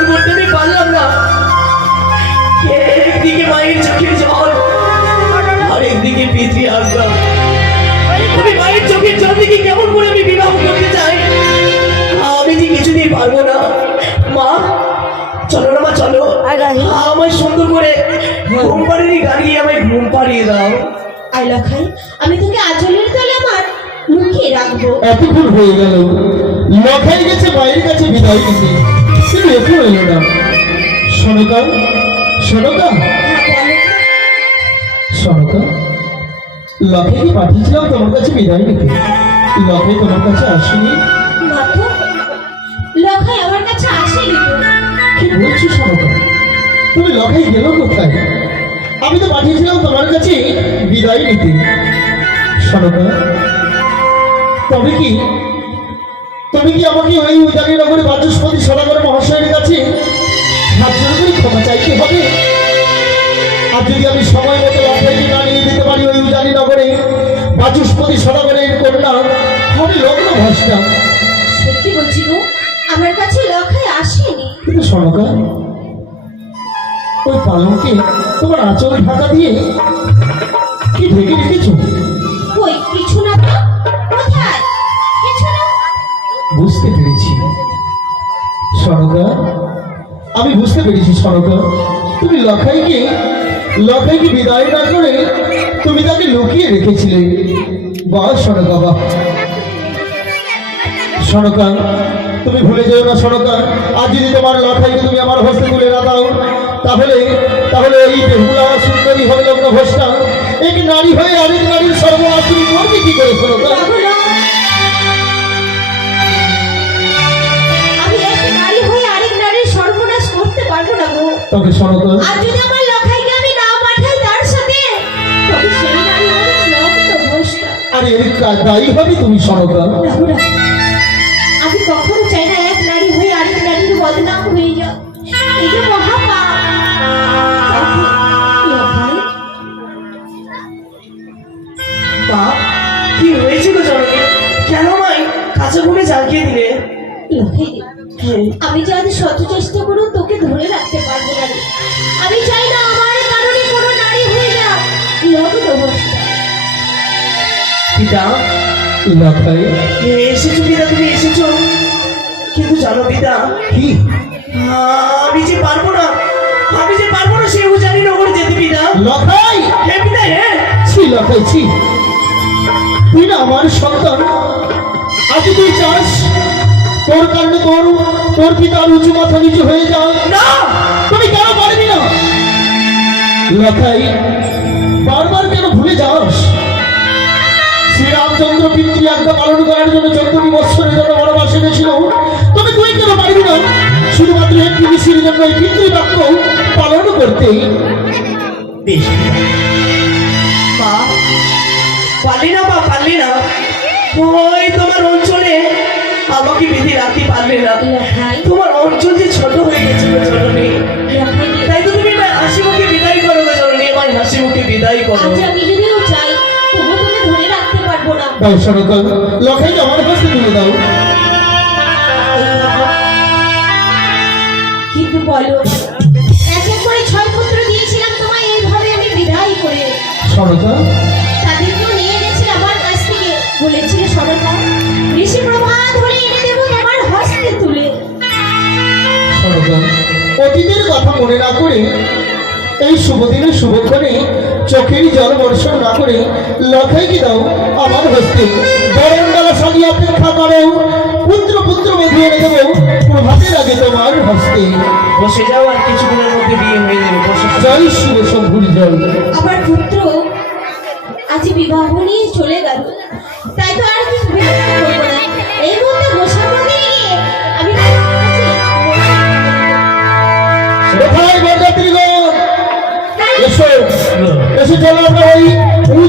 পালন করতে আমি পারলাম না। একদিকে মায়ের চোখের জল আর একদিকে পিতৃ আজ্ঞা আমি মায়ের চোখের জল থেকে কেমন করে আমি বিবাহ করতে চাই? আমি যে কিছুতেই পারব না। মা চলো না মা চলো। আমায় সুন্দর করে ঘুম পাড়িয়ে গাড়িয়ে আমায় ঘুম পাড়িয়ে দাও। আই লখাই আমি তোকে আঁচলের তলে আমার লুকিয়ে রাখব। এতক্ষণ হয়ে গেল। লখাই গেছে মায়ের কাছে বিদায় নিতে। না সনকা? সনকা? সনকা? লখাইকে পাঠিয়েছিলাম তোমার কাছে বিদায় নিতে? লখাই তোমার কাছে আসেনি? লখাই আমার কাছে আসেনি কি বলছো সনকা? তুমি লখাই গেল কোথায়? আমি তো পাঠিয়েছিলাম তোমার কাছে বিদায় নিতে। সনকা? তবে কি তুমি কি আমাকে ওই উজানি নগরে বাচস্পতি সদাগর মহাশয়ের কাছে হাত করে ক্ষমা চাইতে হবে? আর যদি আমি সময় মতো লক্ষ্যকে না নিয়ে দিতে পারি ওই উজানি নগরে বাচস্পতি সদাগরের কন্যা হবে লগ্ন ভস্তা। সত্যি বলছি গো আমার কাছে লখাই আসেনি। কিন্তু সনকা ওই পালঙ্কে তোমার আঁচল ঢাকা দিয়ে কি ঢেকে রেখেছো? কই কিছু না বুঝতে পেরেছি। সনকা আমি বুঝতে পেরেছি সনকা তুমি লখাইকে লখাইকে বিদায় না করে তুমি তাকে লুকিয়ে রেখেছিলে। বাহ সনকা বাহ সনকা তুমি ভুলে যেও না সনকা আজ যদি তোমার লখাইকে তুমি আমার হস্তে তুলে না দাও, তাহলে তাহলে এই বেহুলা সুন্দরী হবে লগ্ন ভোজটা এক নারী হয়ে আরেক নারীর না গো তবে সনকা আর যদি আমার লখাইকে আমি না পাঠাই তার সাথে তবে সেই আর এর দায়ী হবে তুমি সনকা রাহুরা আমি কখনো চাই না এক নারী হয়ে আরেক নারীর বদনাম হয়ে যাও এই যে মহাপাপ। বাপ কি হয়েছে গো কেন মাই কাঁচা ঘুমে জাগিয়ে দিলে? হ্যাঁ, আমি যে আজ শত চেষ্টা করো তোকে ধরে রাখতে পারব। আমি চাই না আমার কারণে কোনো নারী হয়ে যাক। লগ্ন পিতা লখাই এসেছ পিতা তুমি এসেছ? কিন্তু জানো পিতা কি? আমি যে পারব না। আমি যে পারব না সে উজানি নগর যেতে পিতা। লখাই হে পিতা হ্যাঁ ছি। তুই না আমার সন্তান। আজ তুই চাস তোর পিতার উঁচু মাথা নিচু হয়ে যায়। না! তুমি কেন পারবি না? লখাই বারবার কেন ভুলে যাস? শ্রীরামচন্দ্র পিতৃ আজ্ঞা পালন করার জন্য চোদ্দটি বৎসরের জন্য বনবাস এনেছিল তবে তুই কেন পারবি না? শুধুমাত্র একটি ঋষির জন্য এই পিতৃ বাক্য পালন করতে বেশ। মা পারলি না মা পারলি না। ওই তোমার অঞ্চলে আমাকে বেঁধে রাখতে পারবে না। লখাই তোমার অঞ্চল যে ছোট হয়ে গেছে জননী। তাই তো তুমি আমার হাসি মুখে বিদায় করো গো জননী আমার হাসি মুখে বিদায় করো। আজ আমি যদিও চাই তবু তোকে ধরে রাখতে পারব না। দাও সরকার লখাইকে আমার কাছে তুলে দাও। কিন্তু বলো এক এক করে ছয় পুত্র দিয়েছিলাম তোমায় এইভাবে আমি বিদায় করে। সরকার তাদেরকেও নিয়ে গেছিল আমার কাছ থেকে বলেছিল সরকার ঋষি প্রভা অতীতের কথা মনে না করে এই শুভ দিনে শুভক্ষণে চোখের জল বর্ষণ না করে লখাইকে দাও আমার হস্তে? বরণডালা সাজিয়ে অপেক্ষা করো পুত্র পুত্র বেঁধে এনে দেবো প্রভাতের আগে তোমার হস্তে। বসে যাও আর কিছুদিনের মধ্যে বিয়ে হয়ে যাবে বসে। জয় শিব শম্ভুর জয় আমার পুত্র আজ বিবাহ নিয়ে চলে গেল। তাই তো আর কিছু বিলম্ব করব না। এই মুহূর্তে এসে চলো আমরা ওই